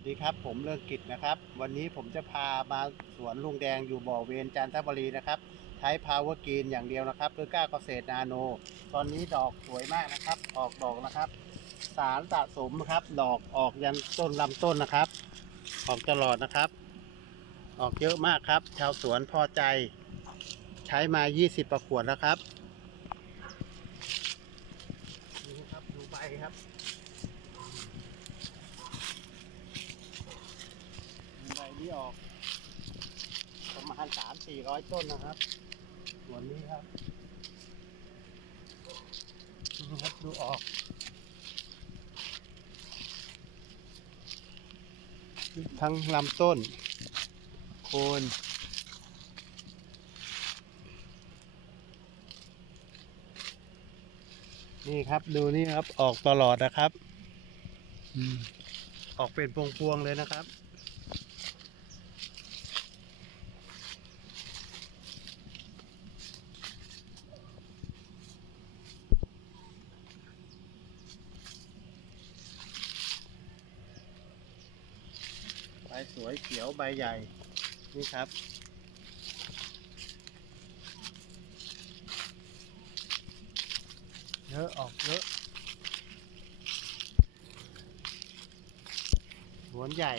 วัสดีครับ ผมเลิกกิจนะครับ วันนี้ผมจะพามาสวนลุงแดงอยู่บ่อเวนจันทบุรีนะครับใช้พาวเวอร์กรีนอย่างเดียวนะครับด้วยก้าเกษตรนาโน ตอนนี้ดอกสวยมากนะครับ ออกดอกนะครับ สารสะสมครับ ดอกออกยันต้นลำต้นนะครับ ออกตลอดนะครับ ออกเยอะมากครับ ชาวสวนพอใจ ใช้มา 20 ประขวดแล้วครับนี่ครับดูใบครับ ใบ นี้ออก ประมาณสามสี่ร้อยต้นนะครับส่วนนี้ครับนี่ครับดูออกทั้งลำต้น โคนนี่ครับดูนี่ครับออกตลอดนะครับอืมออกเป็นพวงๆเลยนะครับ สวยเขียวใบใหญ่ นี่ครับ เยอะออกเยอะหวนใหญ่